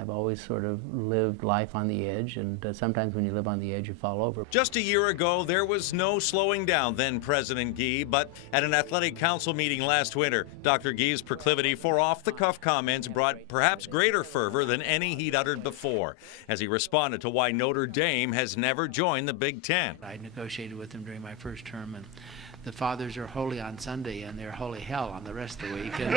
I've always sort of lived life on the edge, and sometimes when you live on the edge, you fall over. Just a year ago, there was no slowing down then President Gee, but at an athletic council meeting last winter, Dr. Gee's proclivity for off-the-cuff comments brought perhaps greater fervor than any he'd uttered before, as he responded to why Notre Dame has never joined the Big Ten. I negotiated with him during my first term, and the fathers are holy on Sunday and they're holy hell on the rest of the week, and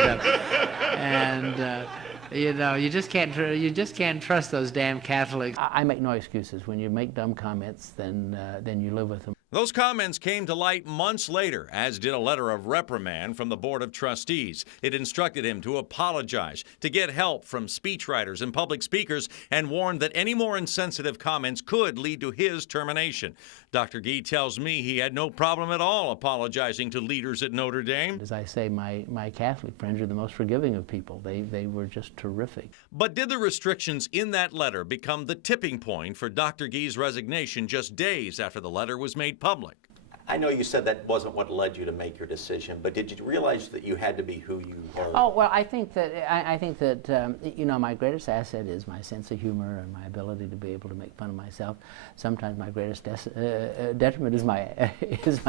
you know, you just can't trust those damn Catholics. I make no excuses. When you make dumb comments, then you live with them. Those comments came to light months later, as did a letter of reprimand from the Board of Trustees. It instructed him to apologize, to get help from speechwriters and public speakers, and warned that any more insensitive comments could lead to his termination. Dr. Gee tells me he had no problem at all apologizing to leaders at Notre Dame. As I say, my Catholic friends are the most forgiving of people. They were just terrific. But did the restrictions in that letter become the tipping point for Dr. Gee's resignation just days after the letter was made public? I know you said that wasn't what led you to make your decision, but did you realize that you had to be who you are? Oh, well, I think that you know, my greatest asset is my sense of humor and my ability to be able to make fun of myself. Sometimes my greatest detriment is my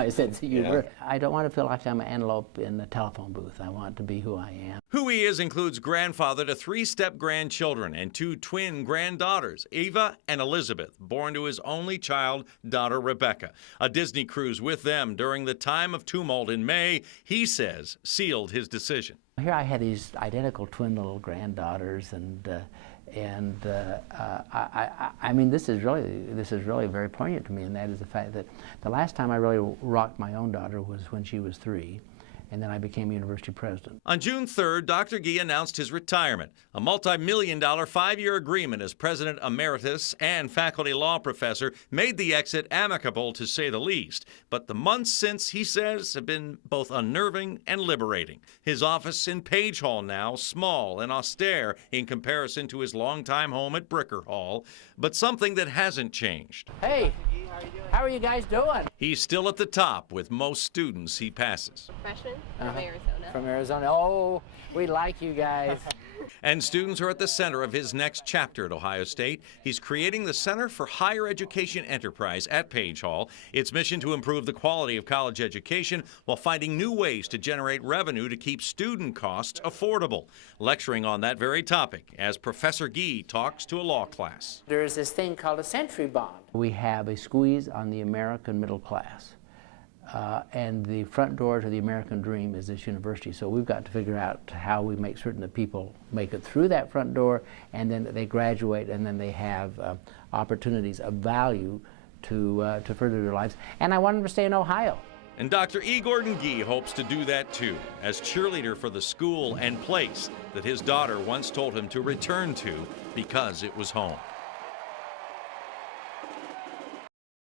sense of humor. Yeah. I don't want to feel like I'm an antelope in a telephone booth. I want to be who I am. Who he is includes grandfather to 3 step-grandchildren and 2 twin granddaughters, Eva and Elizabeth, born to his only child, daughter Rebecca. A Disney cruise with them during the time of tumult in May, he says, sealed his decision. Here I had these identical twin little granddaughters, and I mean, this is really very poignant to me, and that is the fact that the last time I really rocked my own daughter was when she was 3. And then I became university president. On June 3rd, Dr. Gee announced his retirement, a multi-million-dollar 5-year agreement as President Emeritus and faculty law professor made the exit amicable, to say the least. But the months since, he says, have been both unnerving and liberating. His office in Page Hall now, small and austere in comparison to his longtime home at Bricker Hall, but something that hasn't changed. Hey, how are you guys doing? He's still at the top with most students he passes. Freshman from Arizona. From Arizona. Oh, we like you guys. And students are at the center of his next chapter at Ohio State. He's creating the Center for Higher Education Enterprise at Page Hall. Its mission to improve the quality of college education while finding new ways to generate revenue to keep student costs affordable. Lecturing on that very topic as Professor Gee talks to a law class. There's this thing called a century bond. We have a squeeze on the American middle class. And the front door to the American dream is this university. So we've got to figure out how we make certain that people make it through that front door, and then they graduate, and then they have opportunities of value to further their lives. And I want them to stay in Ohio. And Dr. E. Gordon Gee hopes to do that too, as cheerleader for the school and place that his daughter once told him to return to because it was home.